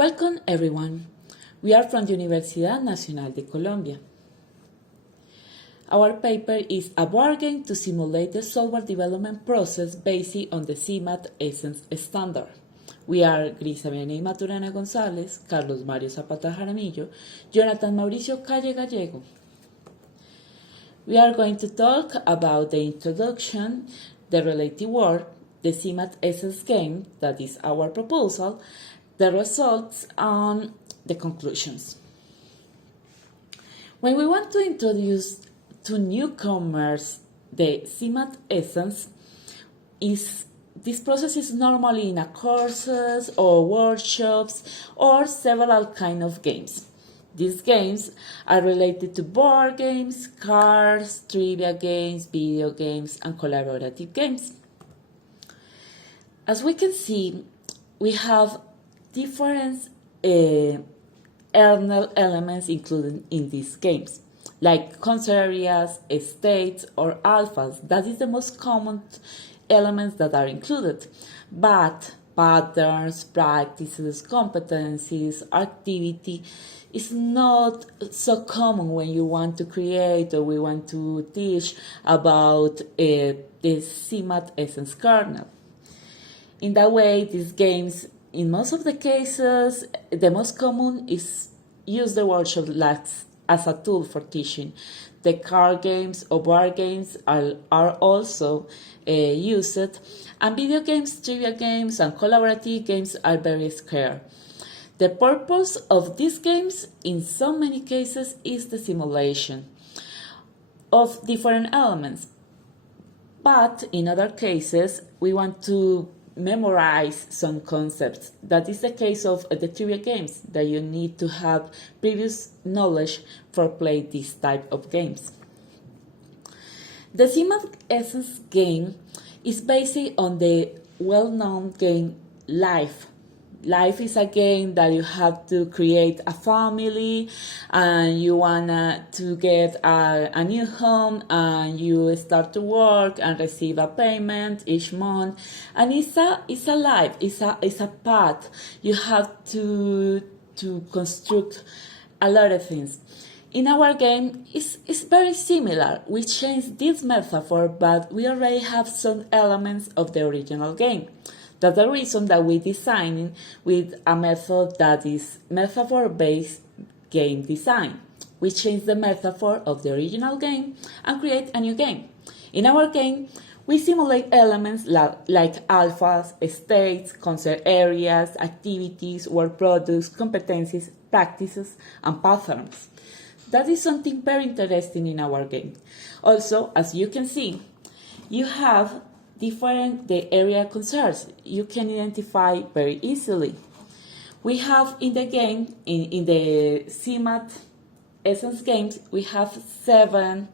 Welcome everyone. We are from the Universidad Nacional de Colombia. Our paper is a board game to simulate the software development process based on the SEMAT Essence standard. We are Grissa, Vianney, Maturana, González, Carlos, Mario, Zapata, Jaramillo, Johnathan, Mauricio, Calle, Gallego. We are going to talk about the introduction, the related work, the SEMAT Essence game, that is our proposal, the results, and the conclusions. When we want to introduce to newcomers the SEMAT Essence, this process is normally in a courses or workshops or several kind of games. These games are related to board games, cards, trivia games, video games, and collaborative games. As we can see, we have different kernel elements included in these games, like concept areas, states, or alphas. That is the most common elements that are included. But patterns, practices, competencies, activity is not so common when you want to create or we want to teach about the SEMAT Essence kernel. In that way, these games, in most of the cases, the most common is use the workshop as a tool for teaching. The card games or board games are also used, and video games, trivia games, and collaborative games are very scarce. The purpose of these games, in so many cases, is the simulation of different elements. But in other cases, we want to memorize some concepts. That is the case of the trivia games, that you need to have previous knowledge for play this type of games. The SEMAT Essence game is based on the well-known game Life. Life is a game that you have to create a family and you wanna to get a new home and you start to work and receive a payment each month, and it's a life, it's a path. You have to construct a lot of things. In our game, it's very similar. We changed this metaphor, but we already have some elements of the original game. That's the reason that we designed with a method that is metaphor-based game design. We change the metaphor of the original game and create a new game. In our game, we simulate elements like alphas, states, concept areas, activities, work products, competencies, practices, and patterns. That is something very interesting in our game. Also, as you can see, you have the area concerns. You can identify very easily. We have in the game, in the SEMAT Essence games, we have 7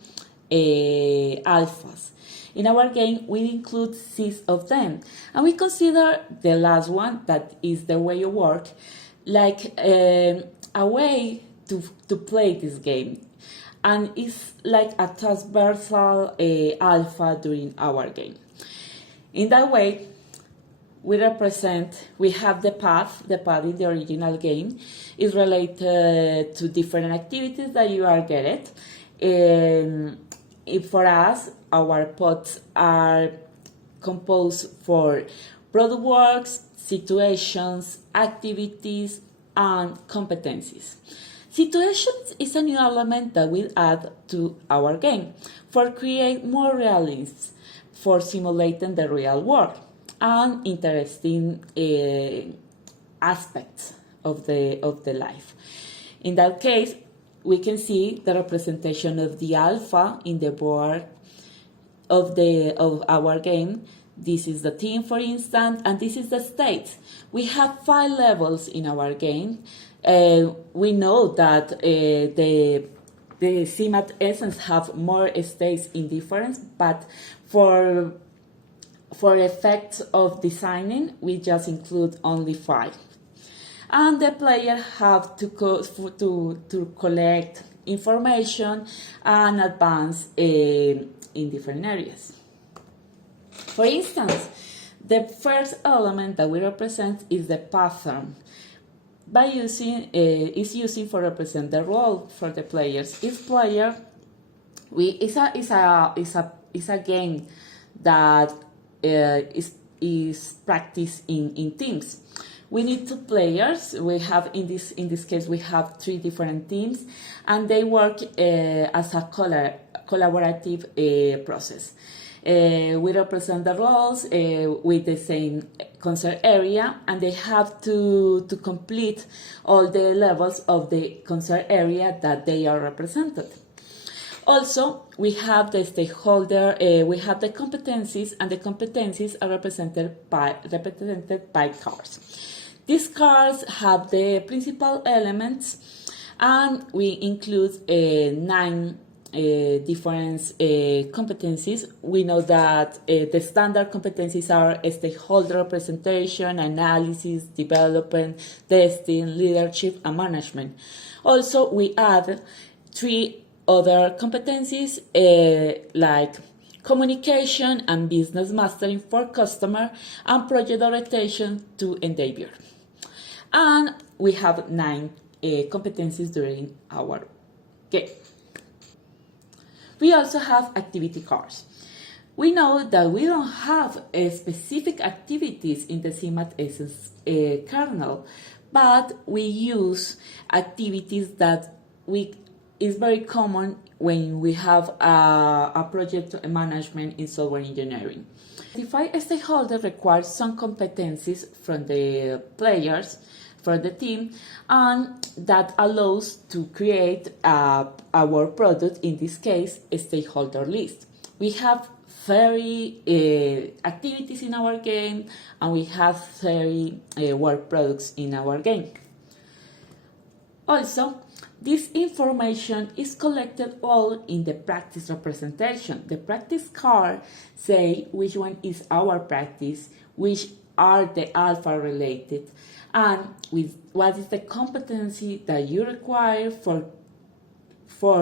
alphas. In our game, we include 6 of them, and we consider the last one, that is the way you work, like a way to play this game, and it's like a transversal alpha during our game. In that way, we have the path in the original game is related to different activities that you are getting. For us, our pods are composed for product works, situations, activities, and competencies. Situations is a new element that we add to our game for create more realism, for simulating the real world and interesting aspects of the life. In that case, we can see the representation of the alpha in the board of our game. This is the team, for instance, and this is the state. We have 5 levels in our game. We know that the SEMAT Essence have more states in difference, but for effects of designing, we just include only 5. And the player have to collect information and advance in different areas. For instance, the first element that we represent is the pattern. by using is using for represent the role for the players. Each player is a game that is practiced in teams. We need 2 players. We have in this case we have 3 different teams, and they work as a collaborative process. We represent the roles with the same concert area, and they have to complete all the levels of the concert area that they are represented. Also, we have the stakeholder, we have the competencies, and the competencies are represented by cards. These cards have the principal elements, and we include 9 different competencies. We know that the standard competencies are stakeholder representation, analysis, development, testing, leadership, and management. Also, we add 3 other competencies like communication and business mastering for customer, and project orientation to endeavor. And we have 9 competencies during our game. We also have activity cards. We know that we don't have specific activities in the SEMAT Essence kernel, but we use activities that is very common when we have a project management in software engineering. Identify a stakeholder requires some competencies from the players, for the team, and that allows to create our product, in this case, a stakeholder list. We have 30 activities in our game, and we have 30 work products in our game. Also, this information is collected all in the practice representation. The practice card say which one is our practice, which are the alpha related, and with what is the competency that you require for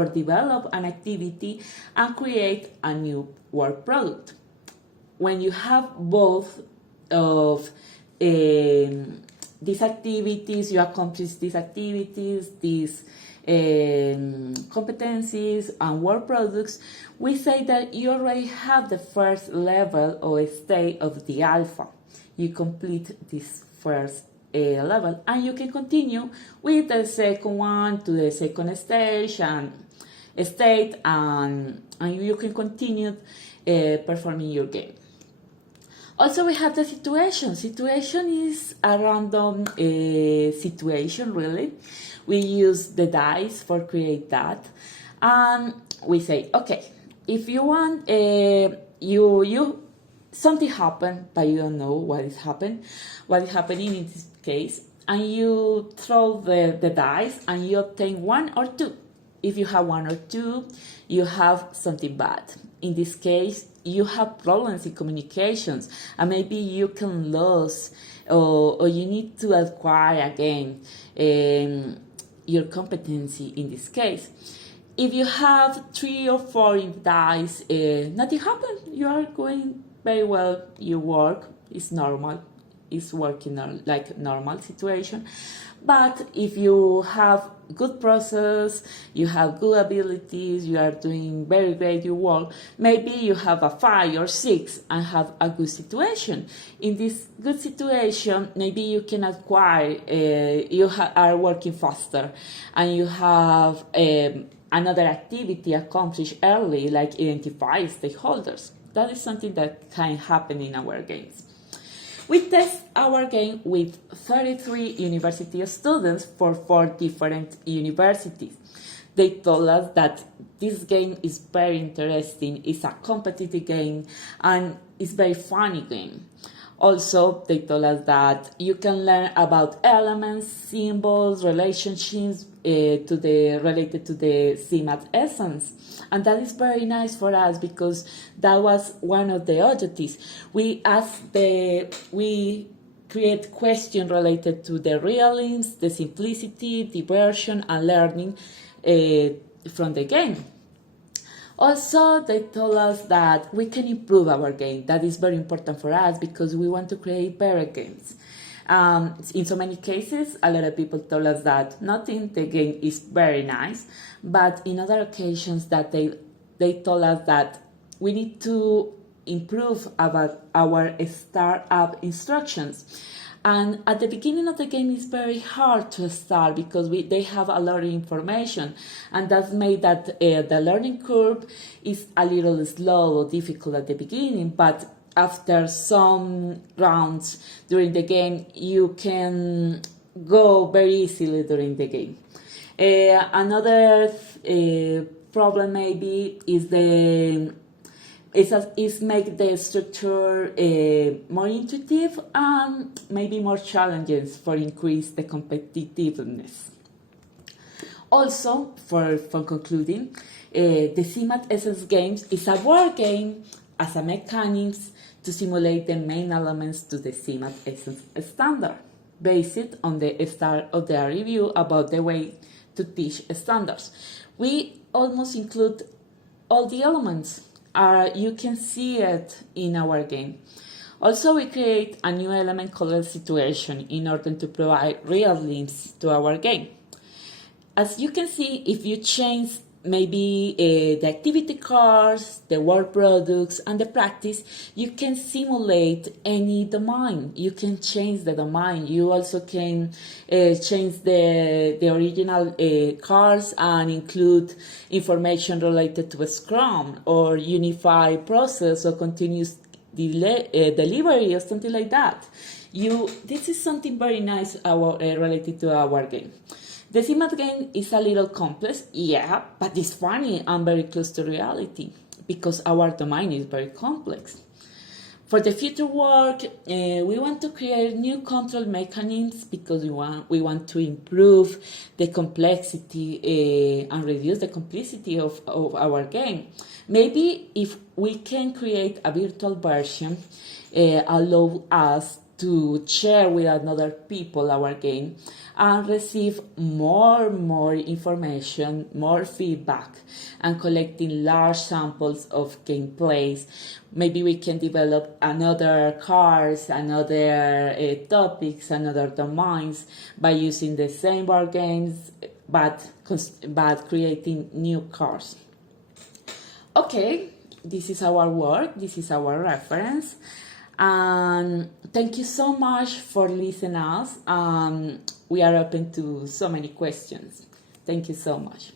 develop an activity and create a new work product. When you have both of these activities, you accomplish these activities, these competencies and work products, we say that you already have the first level or state of the alpha. You complete this first level, and you can continue with the second one to the second stage and you can continue performing your game. Also, we have the situation. Situation is a random situation, really. We use the dice for create that, and we say, okay, if you want, you something happened, but you don't know what is happening in this case, and you throw the dice and you obtain 1 or 2. If you have 1 or 2, you have something bad. In this case, you have problems in communications, and maybe you can lose, or you need to acquire again your competency in this case. If you have 3 or 4 dice, nothing happened. You are going very well. Your work is normal. It's working like normal situation. But if you have good process, you have good abilities, you are doing very great your work, maybe you have a 5 or 6 and have a good situation. In this good situation, maybe you can acquire, are working faster, and you have another activity accomplished early, like identify stakeholders. That is something that can happen in our games. We test our game with 33 university students for 4 different universities. They told us that this game is very interesting, it's a competitive game, and it's very funny game. Also, they told us that you can learn about elements, symbols, relationships related to the SEMAT Essence. And that is very nice for us because that was one of the objectives. We create questions related to the realism, the simplicity, diversion, and learning from the game. Also, they told us that we can improve our game. That is very important for us because we want to create better games. In so many cases, a lot of people told us that nothing, the game is very nice, but in other occasions that they told us that we need to improve about our startup instructions. And at the beginning of the game, it's very hard to start because they have a lot of information, and that's made that the learning curve is a little slow or difficult at the beginning. But after some rounds during the game, you can go very easily during the game. Another problem maybe is make the structure more intuitive and maybe more challenges for increase the competitiveness. Also, for concluding, the SEMAT Essence games is a board game as a mechanics to simulate the main elements to the SEMAT Essence standard, based on the start of the review about the way to teach standards. We almost include all the elements. You can see it in our game. Also, we create a new element called situation in order to provide real links to our game. As you can see, if you change maybe the activity cards, the work products, and the practice, you can simulate any domain. You can change the domain. You also can change the original cards and include information related to a Scrum or unified process or continuous delivery or something like that. This is something very nice related to our game. The SEMAT game is a little complex, yeah, but it's funny and very close to reality because our domain is very complex. For the future work, we want to create new control mechanisms because we want to improve the complexity and reduce the complexity of our game. Maybe if we can create a virtual version, allow us to share with other people our game and receive more information, more feedback, and collecting large samples of gameplays. Maybe we can develop another cards, another topics, another domains by using the same board games, but creating new cards. Okay, this is our work, this is our reference. And thank you so much for listening us. We are open to so many questions. Thank you so much.